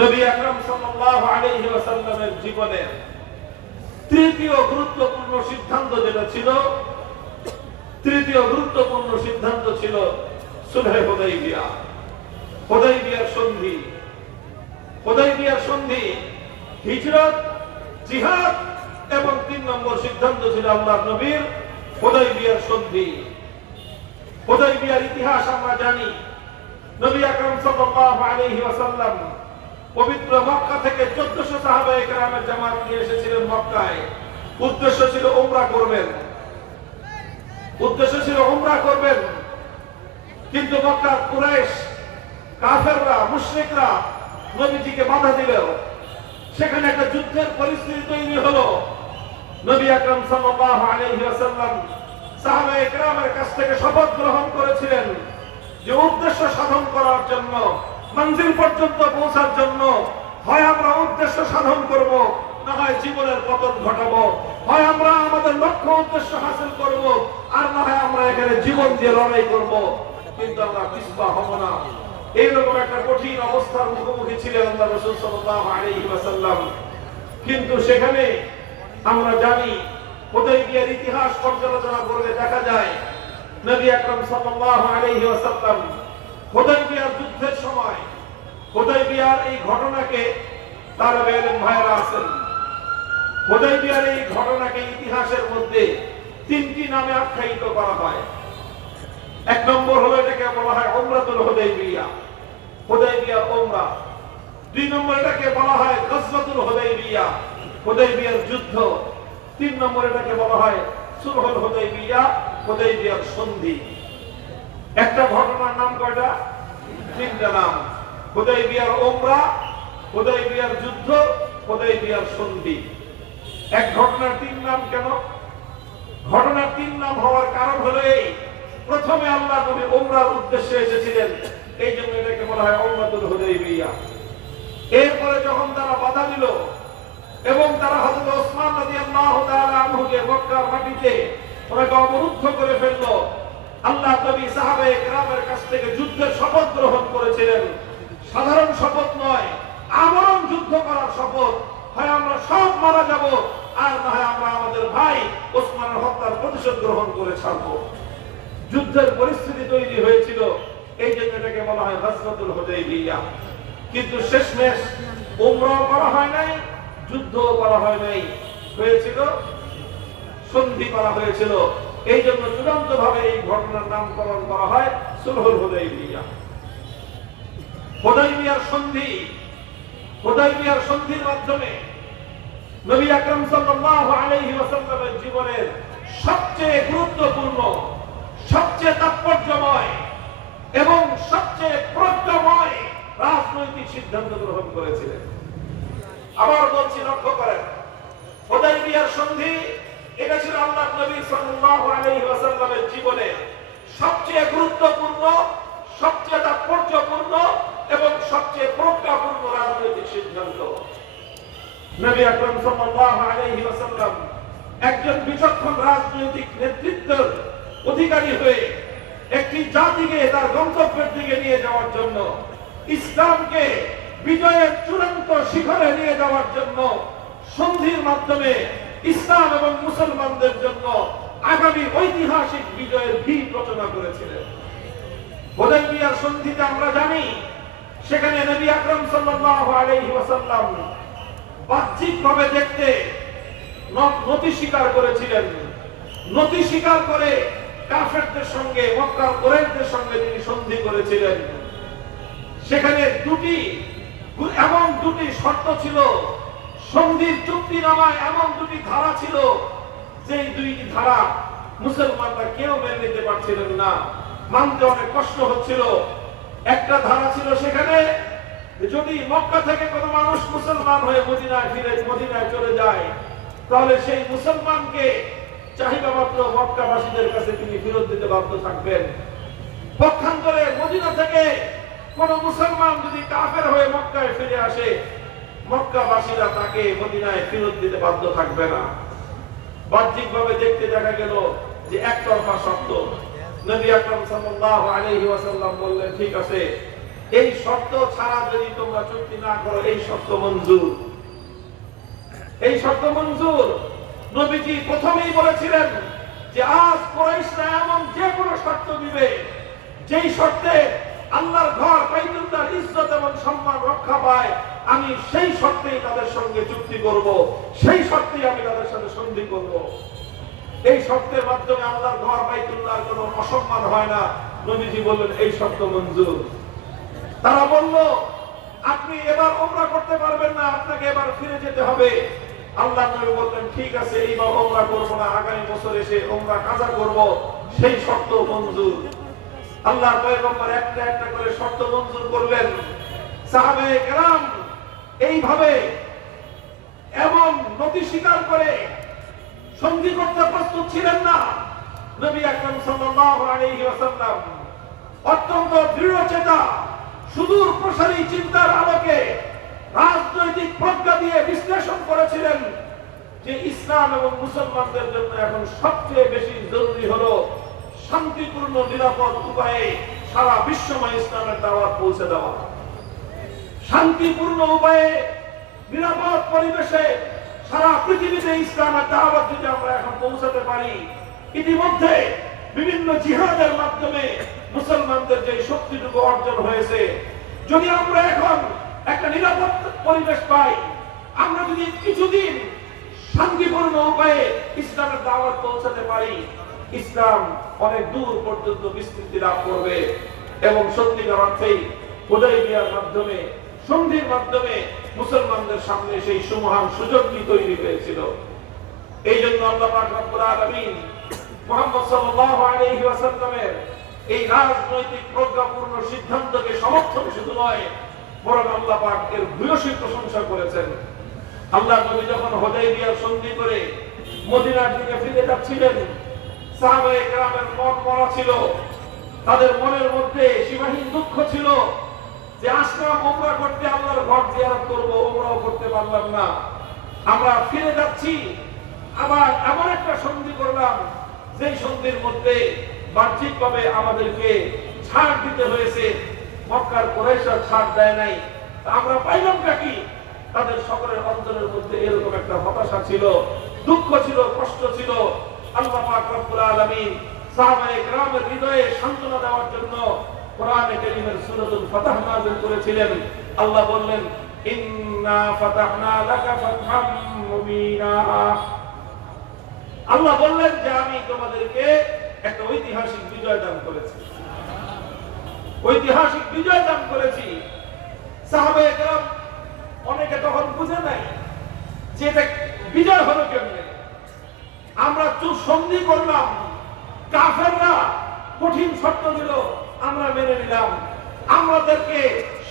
নবী আকরাম সাল্লাল্লাহু আলাইহি ওয়াসাল্লামের জীবনের তৃতীয় গুরুত্বপূর্ণ সিদ্ধান্ত যেটা ছিল, তৃতীয় গুরুত্বপূর্ণ সিদ্ধান্ত ছিল সুলহে হুদাইবিয়া, হুদাইবিয়ার সন্ধি। হুদাইবিয়ার সন্ধি, হিজরত, জিহাদ এবং 3 নম্বর সিদ্ধান্ত ছিল আল্লাহর নবীর হুদাইবিয়ার সন্ধি। হুদাইবিয়ার ইতিহাস আমরা জানি। নবী আকরাম সাল্লাল্লাহু আলাইহি ওয়াসাল্লাম পবিত্র মক্কা থেকে 1400 সাহাবায়ে কেরামের জামাত নিয়ে এসেছিলেন মক্কায়। উদ্দেশ্য ছিল উমরা করবেন, কিন্তু মক্কার কুরাইশ, কাফেররা, মুশরিকরা নবীজিকে বাধা দিল। সেখানে একটা যুদ্ধের পরিস্থিতি তৈরি হলো। নবী আকরাম সাল্লাল্লাহু আলাইহি ওয়াসাল্লাম সাহাবায়ে কেরামের কাছ থেকে শপথ গ্রহণ করেছিলেন যে উদ্দেশ্য সাধন করার জন্য, মঞ্জিল পর্যন্ত পৌঁছার জন্য হয় আমরা উদ্দেশ্য সাধন করব, না হয় জীবনের পতন ঘটাবো। হয় আমরা আমাদের লক্ষ্য উদ্দেশ্য হাসিল করব, আর না হয় আমরা এখানে জীবন দিয়ে লড়াই করব, কিন্তু আমরা পিছপা হব না। এইরকম একটা কঠিন অবস্থার মুখোমুখি ছিলেন আল্লাহ রাসূল সাল্লাল্লাহু আলাইহি ওয়াসাল্লাম। কিন্তু সেখানে আমরা জানি, হুদাইবিয়ার ইতিহাস পর্যালোচনা করলে দেখা যায় নবী আকরাম সাল্লাল্লাহু আলাইহি ওয়াসাল্লাম হুদাইবিয়ার যুদ্ধের সময়, হুদাইবিয়ার এই ঘটনাকে, তালেবে ইলম ভাইরা আছেন, হুদাইবিয়ার এই ঘটনাকে ইতিহাসের মধ্যে 3টি নামে আখ্যায়িত করা হয়। 1 নম্বর হলো এটাকে বলা হয় উমরাতুল হুদাইবিয়া, হুদাইবিয়ার উমরা। 2 নম্বর এটাকে বলা হয় গজওয়াতুল হুদাইবিয়া, হুদাইবিয়ার যুদ্ধ। 3 নম্বর এটাকে বলা হয় সুলহুল হুদাইবিয়া, হুদাইবিয়ার সন্ধি। একটা ঘটনার নাম কয়টা? 3টা নাম। হুদাইবিয়ার উমরা, হুদাইবিয়ার যুদ্ধ, হুদাইবিয়ার সন্ধি। এক ঘটনার 3 নাম কেন? ঘটনার 3 নাম হওয়ার কারণ হলো এই, প্রথমে আল্লাহ নবী উমরার উদ্দেশ্যে এসেছিলেন, এই জন্য এটাকে বলা হয় উমরাতুল হুদাইবিয়া। এরপরে যখন তারা বাধা দিল এবং তারা হযরত ওসমান রাদিয়াল্লাহু তাআলা আনহুকে মক্কার মাটিতে ওনাকে অবরুদ্ধ করে ফেললো, আল্লাহ নবী সাহাবায়ে কেরামের কাছ থেকে যুদ্ধের শপথ গ্রহণ করেছিলেন। সাধারণ শপথ নয়, আমরণ যুদ্ধ করার শপথ। হয় আমরা সব মারা যাব, আর না হয় আমরা আমাদের ভাই ওসমানের হত্যার প্রতিশোধ গ্রহণ করে ছাড়বো। যুদ্ধের পরিস্থিতি তৈরি হয়েছিল, এই জন্য এটাকে বলা হয় গজওয়াতুল হুদাইবিয়া। কিন্তু শেষমেশ উমরাও করা হয় নাই, যুদ্ধও করা হয় নাই, হয়েছিল সন্ধি করা হয়েছিল। এই জন্য চূড়ান্ত ভাবে এই ঘটনার নামকরণ করা হয় সুলহুল হুদাইবিয়া। হুদাইবিয়ার সন্ধি, হুদাইবিয়ার সন্ধির মাধ্যমে নবী আকরাম সাল্লাল্লাহু আলাইহি ওয়াসাল্লামের জীবনের সবচেয়ে গুরুত্বপূর্ণ, সবচেয়ে তাৎপর্যময় এবং সবচেয়ে প্রজ্ঞাময় রাজনৈতিক সিদ্ধান্ত গ্রহণ করেছিলেন। আবার বলছি, লক্ষ্য করেন, হুদাইবিয়ার সন্ধি এটা ছিল আল্লাহর নবী সাল্লাল্লাহু আলাইহি ওয়াসাল্লামের জীবনে সবচেয়ে গুরুত্বপূর্ণ, সবচেয়ে তাৎপর্যপূর্ণ এবং সবচেয়ে প্রজ্ঞাপূর্ণ রাজনৈতিক সিদ্ধান্ত। নবী আকরাম সাল্লাল্লাহু আলাইহি ওয়াসাল্লাম একজন বিচক্ষণ রাজনৈতিক নেতৃত্বের অধিকারী হয়ে একটি জাতিকে তার গন্তব্যের দিকে নিয়ে যাওয়ার জন্য, ইসলামকে বিজয়ের চূড়ান্ত শিখরে নিয়ে যাওয়ার জন্য সন্ধির মাধ্যমে ইসলাম এবং মুসলমানদের জন্য আগামী ঐতিহাসিক বিজয়ের ভিত রচনা করেছিলেন। হুদাইবিয়ার সন্ধিতে আমরা জানি, সেখানে নবী আকরাম সাল্লাল্লাহু আলাইহি ওয়াসাল্লাম বাহ্যিকভাবে দেখতে নতি স্বীকার করেছিলেন। নতি স্বীকার করে কাফেরদের সঙ্গে, মক্কার কুরাইশদের সঙ্গে তিনি সন্ধি করেছিলেন। সেখানে এমন দুটি শর্ত ছিল, সন্ধির চুক্তিনামায় এমন 2টি ধারা ছিল, যে 2টি ধারা মুসলমানরা কেউ মেনে নিতে পারছিলেন না, মানতে অনেক কষ্ট হচ্ছিল। একটা ধারা ছিল সেখানে, যদি মক্কা থেকে কোনো মানুষ মুসলমান হয়ে মদিনায় চলে যায়, তাহলে সেই মুসলমানকে চাহিদা মাত্র মক্কাবাসীদের কাছে তিনি ফেরত দিতে বাধ্য থাকবেন। পক্ষান্তরে মদিনা থেকে কোন মুসলমান যদি কাফের হয়ে মক্কায় ফিরে আসে, মক্কাবাসীরা তাকে মদিনায় ফেরত দিতে বাধ্য থাকবে না। বাহ্যিকভাবে দেখতে দেখা গেল যে একতরফা শর্ত। নবী আকরাম সাল্লাল্লাহু আলাইহি ওয়াসাল্লাম বললেন, ঠিক আছে, এই শর্ত ছাড়া যদি তোমরা চুক্তি না করো, এই শর্ত মঞ্জুর, এই শর্ত মঞ্জুর। নবীজি প্রথমেই বলেছিলেন যে আজ কুরাইশরা এমন যে কোনো শর্ত দিবে, যেই শর্তে আল্লাহর ঘর বাইতুল্লাহর ইজ্জত এবং সম্মান রক্ষা পায়, আমি সেই শর্তেই তাদের সঙ্গে চুক্তি করব, সেই শর্তেই আমি তাদের সাথে সন্ধি করব। এই শর্তের মাধ্যমে আল্লাহর ঘর বাইতুল্লাহর কোনো অসম্মান হয় না। নবীজি বললেন এই শর্ত মঞ্জুর। তারা বলল আপনি এবার ওমরা করতে পারবেন না, আপনাকে এবার ফিরে যেতে হবে। আল্লাহ নবী বললেন ঠিক আছে, এইবার ওমরা করব না, আগামী বছর এসে ওমরা কাজা করব। সেই শর্ত মঞ্জুর। আল্লাহর পয়গম্বর একটা একটা করে শর্ত মঞ্জুর করলেন। সাহাবায়ে কেরাম এইভাবে এমন নতি স্বীকার করে সন্ধি করতে প্রস্তুত ছিলেন না। নবী আকরাম সাল্লাল্লাহু আলাইহি ওয়াসাল্লাম অত্যন্ত দৃঢ়চেতা, সুদূর প্রসারী চিন্তার আলোকে রাজনৈতিক প্রজ্ঞা দিয়ে বিশ্লেষণ করেছিলেন যে ইসলাম এবং মুসলমানদের জন্য এখন সবচেয়ে বেশি জরুরি হলো শান্তিপূর্ণ নিরাপদ উপায়ে সারা বিশ্বময় ইসলামের দাওয়াত পৌঁছে দেওয়া। শান্তিপূর্ণ উপায়ে নিরাপদ পরিবেশে সারা পৃথিবীতে ইসলামের দাওয়াত যদি আমরা এখন পৌঁছাতে পারি, ইতিমধ্যে বিভিন্ন জিহাদের মাধ্যমে মুসলমানদের যে শক্তিটুকু অর্জন হয়েছে, যদি আমরা এখন একটা নিরাপদ পরিবেশ পাই, আমরা যদি কিছুদিন শান্তিপূর্ণ উপায়ে ইসলামের দাওয়াত পৌঁছাতে পারি, ইসলাম অনেক দূর পর্যন্ত বিস্তৃতি লাভ করবে। এবং সত্যিকার অর্থেই হুদায়বিয়ার মাধ্যমে, সন্ধির মাধ্যমে মুসলমানদের সামনে সেই সুমহান সুযোগটি তৈরি হয়েছিল। এই জন্য আল্লাহ পাক রব্বুল আলামিন মুহাম্মদ সাল্লাল্লাহু আলাইহি ওয়াসাল্লামের এই রাজনৈতিক প্রজ্ঞাপূর্ণ সিদ্ধান্তকে সমর্থন শুধু নয়, বরং আল্লাহ পাক এর ভূয়সী প্রশংসা করেছেন। আল্লাহ নবী যখন হুদায়বিয়ার সন্ধি করে মদিনার দিকে ফিরে যাচ্ছিলেন, সাহাবায়ে কেরামের মন মরা ছিল, তাদের মনের মধ্যে সীমাহীন দুঃখ ছিল যে আসলাম ওমরা করতে, আল্লাহর ঘর জিয়ারত করব, ওমরাও করতে পারলাম না। আমরা ফিরে যাচ্ছি, আবার এমন একটা সন্ধি করলাম যেই সন্ধির মধ্যে বাহ্যিকভাবে আমাদেরকে ছাড় দিতে হয়েছে, মক্কার কুরাইশরা ছাড় দেয় নাই। আমরা পাইলামটা কি? তাদের সকলের অন্তরের মধ্যে এরকম একটা হতাশা ছিল, দুঃখ ছিল, কষ্ট ছিল। আল্লাহ পাক রব্বুল আলামিন সাহাবায়ে কেরামের হৃদয়ে সান্ত্বনা দেওয়ার জন্য কোরআনে কারীমের সূরাতুল ফাতহ নাযিল করেছিলেন। আল্লাহ বললেন ইন্না ফাতাহনা লাকা ফাতহাম মুবিনা। আল্লাহ বললেন যে আমি তোমাদেরকে একটা ঐতিহাসিক বিজয় দান করেছি, ঐতিহাসিক বিজয় দান করেছি। সাহাবায়ে কেরাম অনেকে তখন বুঝে নাই যে এটা বিজয় হলো কেমনে। আমরা সন্ধি করলাম, কাফেররা কঠিন শর্ত দিল, আমরা মেনে নিলাম। আমাদেরকে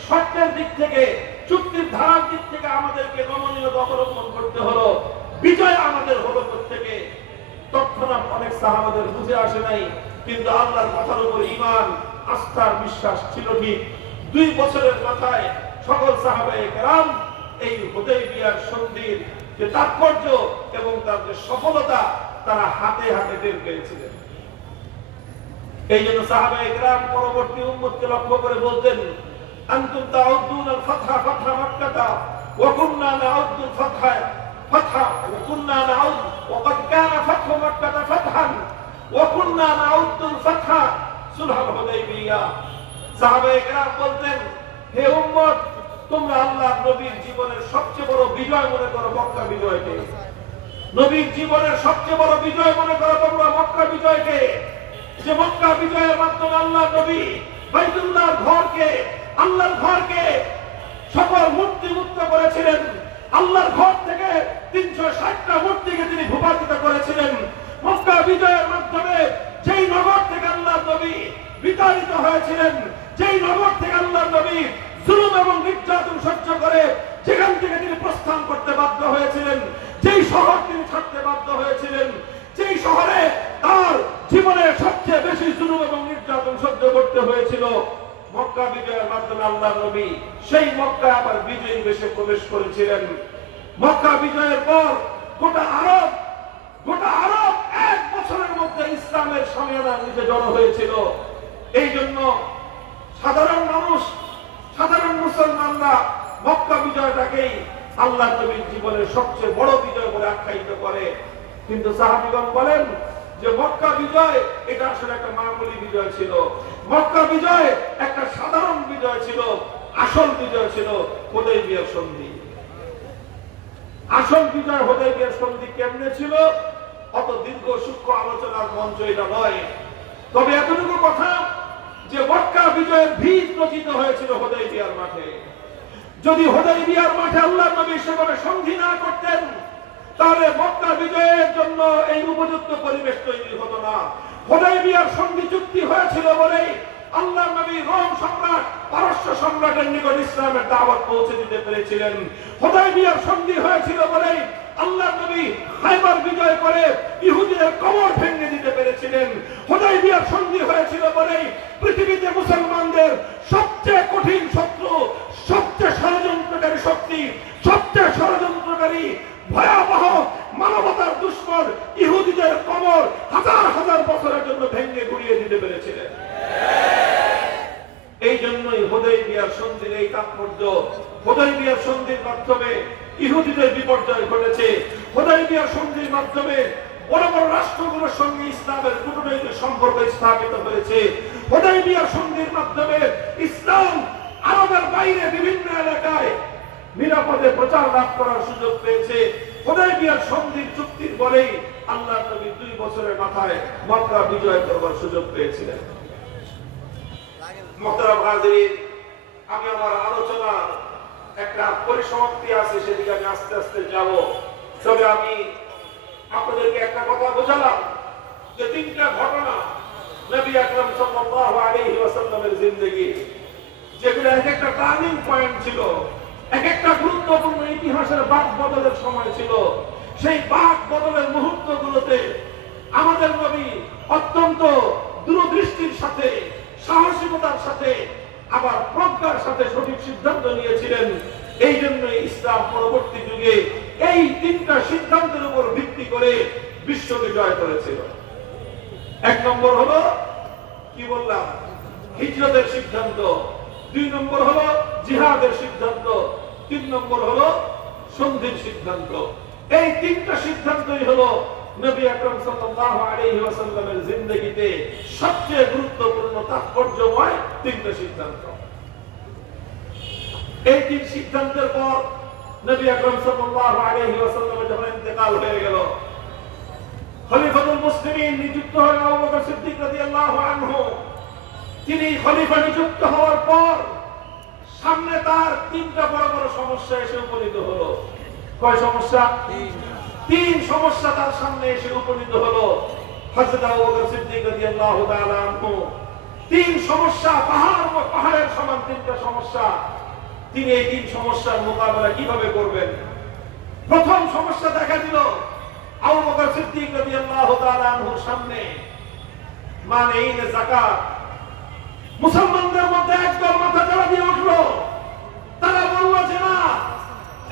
শর্তের দিক থেকে, চুক্তির ধারার দিক থেকে আমাদেরকে নমনীয়তা অবলম্বন করতে হলো। বিজয় আমাদের হলো থেকে তৎক্ষণাৎ অনেক সাহাবাদের বুঝে আসে নাই, কিন্তু আল্লাহর কথার উপর ঈমান, আস্থার বিশ্বাস ছিল ঠিক। 2 বছরের মাথায় সকল সাহাবায়ে কেরাম এই হুদায়বিয়ার সন্ধির যে তাৎপর্য এবং তার যে সফলতা তারা হাতে হাতে টের পেয়েছিলেন। এই জন্য সাহাবায়ে কেরাম পরবর্তী উম্মতকে লক্ষ্য করে বলতেন আনতুম তাউদ্দুন আল ফাতহা ফাতহা মক্কাতা ওয়া কুননা নাউদ্দুল ফাতহা ফাতহা ওয়া কুননা নাউদ ওয়া ক্বাদ কানা ফাতহু মক্কাতা ফাতহান ওয়া কুননা নাউদ্দুল ফাতহা সুলহুল হুদায়বিয়া। সাহাবায়ে কেরাম বলতেন হে উম্মত, তোমরা আল্লাহর নবীর জীবনের সবচেয়ে বড় বিজয় মনে করো মক্কা বিজয়কে। নবীর জীবনের সবচেয়ে বড় বিজয় মনে করো তোমরা মক্কা বিজয়কে, যে মক্কা বিজয়ের মাধ্যমে আল্লাহর নবী বাইতুল্লাহর ঘরকে, আল্লাহর ঘরকে সকল মূর্তি মুক্ত করেছিলেন। আল্লাহর ঘর থেকে 360টা মূর্তিকে তিনি ভূপাতিত করেছিলেন। মক্কা বিজয়ের মাধ্যমে যেই নগর থেকে আল্লাহর নবী বিতাড়িত হয়েছিলেন, যেই নগর থেকে আল্লাহর নবী জুলুম এবং নির্যাতন সহ্য করে যেখান থেকে তিনি প্রস্থান করতে বাধ্য হয়েছিলেন, যেই শহর তিনি ছাড়তে বাধ্য হয়েছিলেন, যেই শহরে তার জীবনের সবচেয়ে বেশি জুলুম এবং নির্যাতন সহ্য করতে হয়েছিল, মক্কা বিজয়ের মাধ্যমে আল্লাহর নবী সেই মক্কায় আবার বিজয়ী বেশে প্রবেশ করেছিলেন। মক্কা বিজয়ের পর গোটা আরব 1 বছরের মধ্যে ইসলামের সামিয়ানার নিচে জড়ো হয়েছিল। এই জন্য সাধারণ মানুষ মক্কা বিজয়টাকেই আল্লাহ নবীর জীবনের সবচেয়ে বড় বিজয় বলে আখ্যায়িত করে। কিন্তু সাহাবীগণ বলেন যে মক্কা বিজয় এটা আসলে একটা মামুলি বিজয় ছিল, মক্কা বিজয় একটা সাধারণ বিজয় ছিল, আসল বিজয় ছিল হুদায়বিয়ার সন্ধি। আসল বিজয় হুদায়বিয়ার সন্ধি কেমনে ছিল অত দীর্ঘ সূক্ষ্ম আলোচনার মঞ্চ এটা নয়। তবে এতটুকু কথা যে মক্কা বিজয়ের ভিত রচিত হয়েছিল হুদায়বিয়ার মাঠে। যদি হুদায়বিয়ার মাঠে আল্লাহর নবী সেভাবে সন্ধি না করতেন তাহলে মক্কা বিজয়ের জন্য এই উপযুক্ত পরিবেশ তৈরি হতো না। হুদায়বিয়ার সন্ধি চুক্তি হয়েছিল বলেই আল্লাহর নবী রোম সম্রাট পারস্য সম্রাটের নিকট ইসলামের দাওয়াত পৌঁছে দিতে পেরেছিলেন। হুদায়বিয়ার সন্ধি হয়েছিল বলেই আল্লাহর নবী খায়বার বিজয় করে ইহুদিদের কবর ভেঙে দিতে পেরেছিলেন। হুদায়বিয়ার সন্ধি হয়েছিল বলেই পৃথিবীতে মুসলমানদের সবচেয়ে কঠিন শত্রু, সবচেয়ে ষড়যন্ত্রকারী শক্তি, সবচেয়ে ষড়যন্ত্রকারী ভয়াবহ মানবতার দুশ্মন ইহুদিদের কবর হাজার হাজার বছরের জন্য ভেঙে গুড়িয়ে দিতে পেরেছিলেন। এই জন্যই হুদায়বিয়ার সন্ধির এই তাৎপর্য। হুদায়বিয়ার সন্ধির মাধ্যমে ইহুদিদের বিপর্যয় ঘটেছে। হুদায়বিয়ার সন্ধির মাধ্যমে বড় বড় রাষ্ট্রগুলোর সঙ্গে ইসলামের কূটনৈতিক সম্পর্ক স্থাপিত হয়েছে। হুদায়বিয়ার সন্ধির মাধ্যমে ইসলাম আরবের বাইরে বিভিন্ন এলাকায় নিরাপদে প্রচার লাভ করার সুযোগ পেয়েছে। হুদায়বিয়ার সন্ধির চুক্তির বলেই আল্লাহর নবী 2 বছরের মাথায় মক্কা বিজয় করবার সুযোগ পেয়েছিলেন। মুহতারাম হাজিরিন, আমি আমার আলোচনার একটা পরিসমাপ্তি আছে, সেদিকে আমি আস্তে আস্তে যাব। তবে আমি আপনাদেরকে একটা কথা বোঝালাম যে 3টা ঘটনা নবী আকরাম সাল্লাল্লাহু আলাইহি ওয়াসাল্লামের জিন্দেগি, যেগুলো এক একটা টার্নিং পয়েন্ট ছিল, এক একটা গুরুত্বপূর্ণ ইতিহাসের বাঁক বদলের সময় ছিল। সেই বাঁক বদলের মুহূর্তগুলোতে আমাদের নবী অত্যন্ত দূরদৃষ্টির সাথে, সাহসিকতার সাথে, আবার প্রজ্ঞার সাথে সঠিক সিদ্ধান্ত নিয়েছিলেন। এই জন্য ইসলাম পরবর্তী যুগে এই 3টা সিদ্ধান্তের উপর ভিত্তি করে বিশ্ব বিজয় করেছিল। 1 নম্বর হলো কি বললাম, হিজরতের সিদ্ধান্ত। 2 নম্বর হলো জিহাদের সিদ্ধান্ত। 3 নম্বর হলো সন্ধির সিদ্ধান্ত। এই 3টা সিদ্ধান্তই হলো নবী আকরাম সাল্লাল্লাহু আলাইহি ওয়াসাল্লামের জিন্দেগিতে সবচেয়ে গুরুত্বপূর্ণ তাৎপর্যময় 3টা সিদ্ধান্ত। এই 3 সিদ্ধান্তের পর নবী আকরাম সাল্লাল্লাহু আলাইহি ওয়াসাল্লামের যখন ইন্তেকাল হয়ে গেল, খলিফাতুল মুসলিমিন নিযুক্ত হলেন আবু বকর সিদ্দিক রাদিয়াল্লাহু আনহু। তিনি খলিফা নিযুক্ত হওয়ার পর সামনে তার 3টা বড় বড় সমস্যা এসে উপনীত হলো। কয় সমস্যা? 3 সমস্যা তার সামনে এসে উপনীত হলো। হযরত আবু বকর সিদ্দিক রাদিয়াল্লাহু তাআলা আনহু 3 সমস্যা, পাহাড়ের সমান 3টা সমস্যা। তিনি এই 3 সমস্যার মোকাবেলা কিভাবে করবেন? প্রথম সমস্যা দেখা দিল আবু বকর সিদ্দিক রাদিয়াল্লাহু তাআলা আনহুর সামনে, মানে যাকাত। মুসলমানদের মধ্যে একদল মাথা চাড়া দিয়ে উঠলো। তারা বলল যে না,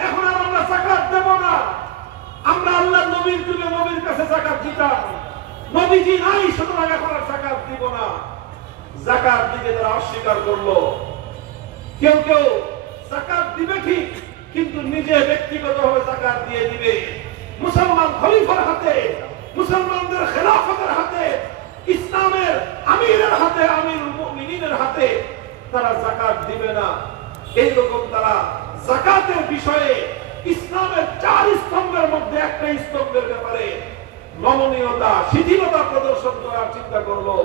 এখন আর আমরা যাকাত দেব না। আমরা আল্লাহর নবীর যুগে নবীর কাছে যাকাত দিতাম, নবীজি নাই, সুতরাং এখন আর যাকাত দিব না। যাকাত দিতে তারা অস্বীকার করলো। কেউ কেউ যাকাত দিবে ঠিক, কিন্তু নিজে ব্যক্তিগতভাবে যাকাত দিয়ে দিবে। মুসলমান খলিফার হাতে, মুসলমানদের খেলাফতের হাতে, ইসলামের আমিরের হাতে, আমিরুল মুমিনিনের হাতে তারা যাকাত দিবে না। এইরকম তারা যাকাতের বিষয়ে ইসলামের 4 স্তম্ভের মধ্যে একটা স্তম্ভের ব্যাপারে নমনীয়তা, শিথিলতা প্রদর্শন করার চিন্তা করলো।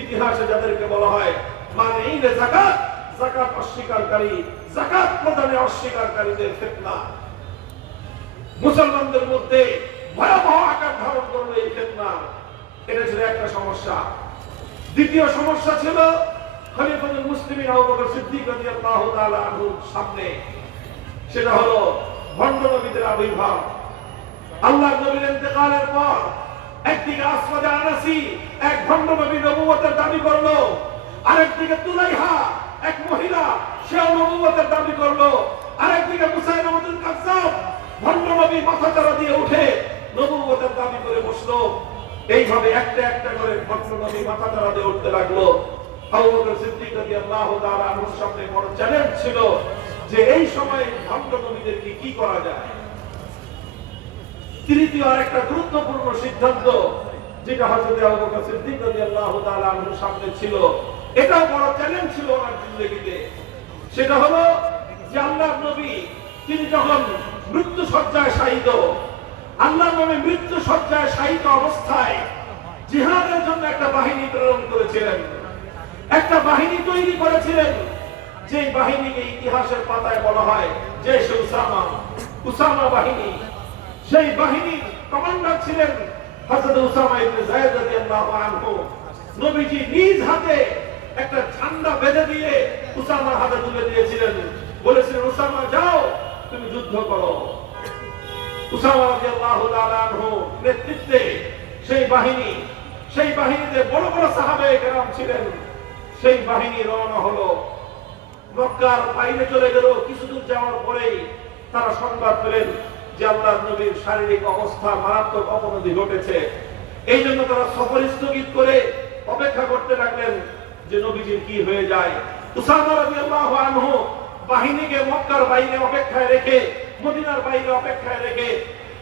ইতিহাসে যাদেরকে বলা হয় মানে যাকাত, যাকাত অস্বীকারী, যাকাত প্রদানে অস্বীকারীদের ফিতনা মুসলমানদের মধ্যে ভয়াবহ আকার ধারণ করলো। এই ফিতনা, এটা ছিল একটা সমস্যা। দ্বিতীয় সমস্যা ছিল খলিফাতুল মুসলিমিন আবু বকর সিদ্দিক রাদিয়াল্লাহু তাআলা আনহুর সামনে, সেটা হলো ভণ্ড নবীদের আবির্ভাব। আল্লাহর নবীর ইন্তেকালের পর একদিকে আসওয়াদ আনাসি এক ভণ্ড নবী নবুয়তের দাবি করলো, আরেকদিকে তুলাইহা এক মহিলা, সেও নবুয়তের দাবি করলো, আরেকদিকে মুসাইলামাতুল কাজ্জাব ভণ্ড নবী মাথা চাড়া দিয়ে উঠে নবুয়তের দাবি করে বসলো। এইভাবে একটা একটা করে ভণ্ড নবী মাথা চাড়া দিয়ে উঠতে লাগলো। আবু বকর সিদ্দিক রাদিয়াল্লাহু তাআলা আনহুর সামনে বড় চ্যালেঞ্জ ছিল যে এই সময় ভণ্ড নবীদেরকে কি করা যায়। তৃতীয় আরেকটা গুরুত্বপূর্ণ সিদ্ধান্ত যেটা হযরত আবু বকর সিদ্দিক রাদিয়াল্লাহু তাআলা আনহুর সামনে ছিল, এটাও বড় চ্যালেঞ্জ ছিল ওনার জিন্দেগিতে। সেটা হলো যে আল্লাহর নবী তিনি যখন মৃত্যু শয্যায় শায়িত, আল্লাহর নবী মৃত্যু শয্যায় শায়িত অবস্থায় জিহাদের জন্য একটা বাহিনী প্রেরণ করেছিলেন, একটা বাহিনী তৈরি করেছিলেন, যে বাহিনীকে ইতিহাসের পাতায় বলা হয় যে উসামা বাহিনী। সেই বাহিনীর কমান্ডার ছিলেন হযরত উসামা ইবনে যায়েদ রাদিয়াল্লাহু আনহু। নবীজি নিজ হাতে একটা ঝান্ডা বেঁধে দিয়ে উসামার হাতে তুলে দিয়েছিলেন, বলেছিলেন উসামা যাও তুমি যুদ্ধ করো। উসামা রাদিয়াল্লাহু তাআলা আনহু নেতৃত্বে সেই বাহিনীতে বড় বড় সাহাবায়ে কেরাম ছিলেন। সেই বাহিনী রওনা হলো, মক্কার বাইরে চলে গেল। কিছু দূর যাওয়ার পরেই তারা সংবাদ পেলেন যে আল্লাহর নবীর শারীরিক অবস্থা মারাত্মক অবনতি ঘটেছে। এই জন্য তারা সফর স্থগিত করে অপেক্ষা করতে লাগলেন যে নবীজির কি হয়ে যায়। উসামা রাদিয়াল্লাহু আনহু বাহিনীকে মক্কার বাইরে অপেক্ষায় রেখে, মদিনার বাইরে অপেক্ষায় রেখে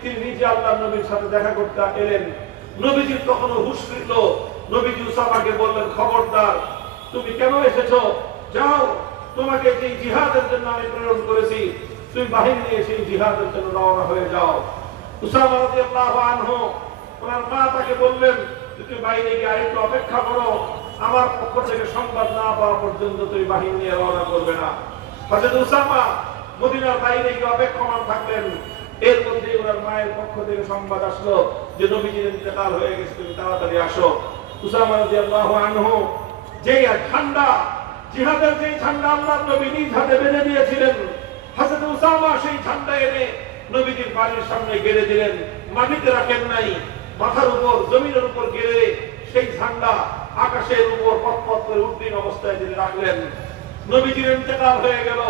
তিনি নিজে আল্লাহর নবীর সাথে দেখা করতে এলেন। নবীজির তখনও হুঁশ ফিরল। নবীজি উসামাকে বললেন, খবরদার, তুমি কেন এসেছো? যাও, তোমাকে যে জিহাদের জন্য আমি প্রেরণ করেছি, তুমি বাহিনী নিয়ে সেই জিহাদের জন্য রওনা হয়ে যাও। উসামা রাদিয়াল্লাহু আনহু ওনার মা তাকে বললেন, তুমি বাহিনী গিয়ে আরেকটু অপেক্ষা করো, আমার পক্ষ থেকে সংবাদ না পাওয়া পর্যন্ত তুমি বাহিনী নিয়ে রওনা করবে না। হযরত উসামা মদিনার বাইরে গিয়ে অপেক্ষমান থাকলেন। এর মধ্যে ওনার মায়ের পক্ষ থেকে সংবাদ আসলো যে নবীজির ইন্তেকাল হয়ে গেছে, তুমি তাড়াতাড়ি আসো। উসামা রাদিয়াল্লাহু আনহু যে ঝান্ডা, জিহাদের যে ঝান্ডা আল্লাহর নবী নিজ হাতে বেঁধে দিয়েছিলেন, হযরত উসামা সেই ঝান্ডা এনে নবীজির বাড়ির সামনে গেড়ে দিলেন। মাটিতে রাখেন নাই, মাথার উপর জমিনের উপর গেড়ে সেই ঝান্ডা আকাশের উপর পথ করে উড্ডীন অবস্থায় তিনি রাখলেন। নবীজির ইন্তেকাল হয়ে গেল,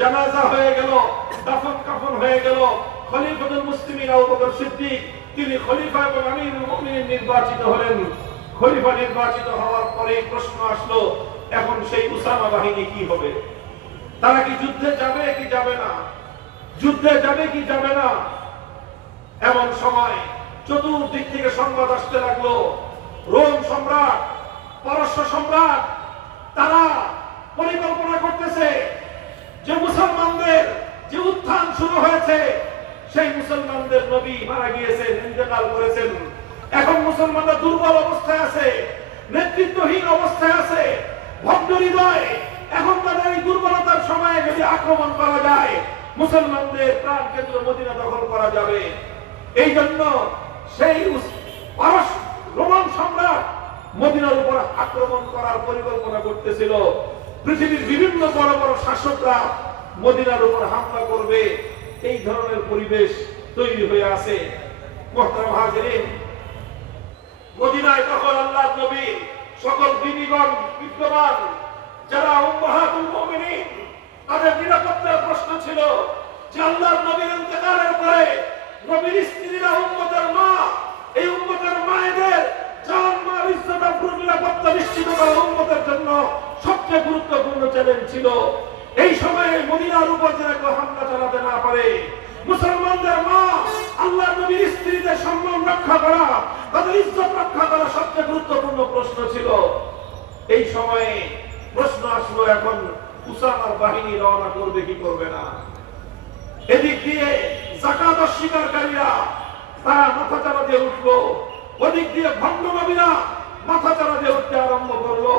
জানাজা হয়ে গেল, দাফন কাফন হয়ে গেল। খলিফাতুল মুসলিমিন আবু বকর সিদ্দিক তিনি খলিফা এবং আমিরুল মুমিনিন নির্বাচিত হলেন। খলিফা নির্বাচিত হওয়ার পরে প্রশ্ন আসলো, এখন সেই উসামা বাহিনী কি হবে? তারা কি যুদ্ধে যাবে কি যাবে না? যুদ্ধে যাবে কি যাবে না? এমন সময় চতুর্দিক থেকে সংবাদ আসতে লাগলো, রোম সম্রাট, পারস্য সম্রাট তারা পরিকল্পনা করতেছে যে মুসলমানদের যে উত্থান শুরু হয়েছে, সেই মুসলমানদের নবী মারা গিয়েছেন, ইন্তেকাল করেছেন। এখন মুসলমানরা দুর্বল অবস্থায় আছে, নেতৃত্বহীন অবস্থায় আছে, ভগ্ন হৃদয়। এখন তাদের এই দুর্বলতার সময়ে যদি আক্রমণ করা যায়, মুসলমানদের প্রাণ কেন্দ্র মদিনা দখল করা যাবে। এই জন্য সেই রোমান সম্রাট মদিনার উপর আক্রমণ করার পরিকল্পনা করতেছিল। পৃথিবীর বিভিন্ন বড় বড় শাসকরা মদিনার উপর হামলা করবে, এই ধরনের পরিবেশ তৈরি হয়ে আছে। মুহতারাম হাজিরিন, মদিনায় তখন আল্লাহর নবী সকল বিবিগণ বিদ্যমান, যারা উম্মাহাতুল মুমিনিন, তাদের নিরাপত্তার প্রশ্ন ছিল যে আল্লাহর নবীর ইন্তেকালের পরে নবীর স্ত্রীরা উম্মতের মা, এই উম্মতের মায়েদের জান মাল ইজ্জত আবরু নিরাপত্তা নিশ্চিত করা উম্মতের জন্য সবচেয়ে গুরুত্বপূর্ণ চ্যালেঞ্জ ছিল। এই সময়ে মদিনার উপর যেন কেউ হামলা চালাতে না পারে, মুসলমানদের মা, আল্লাহর নবীর স্ত্রীদের সম্মান রক্ষা করা, তাদের ইজ্জত রক্ষা করা সবচেয়ে গুরুত্বপূর্ণ প্রশ্ন ছিল। এই সময়ে প্রশ্ন আসলো, এখন উসামার বাহিনী রওনা করবে কি করবে না। এদিক দিয়ে যাকাত অস্বীকারীরা তারা মাথা চারা দিয়ে উঠলো, ওদিক দিয়ে ভণ্ড নবীরা মাথা চারা দিয়ে উঠতে আরম্ভ করলো,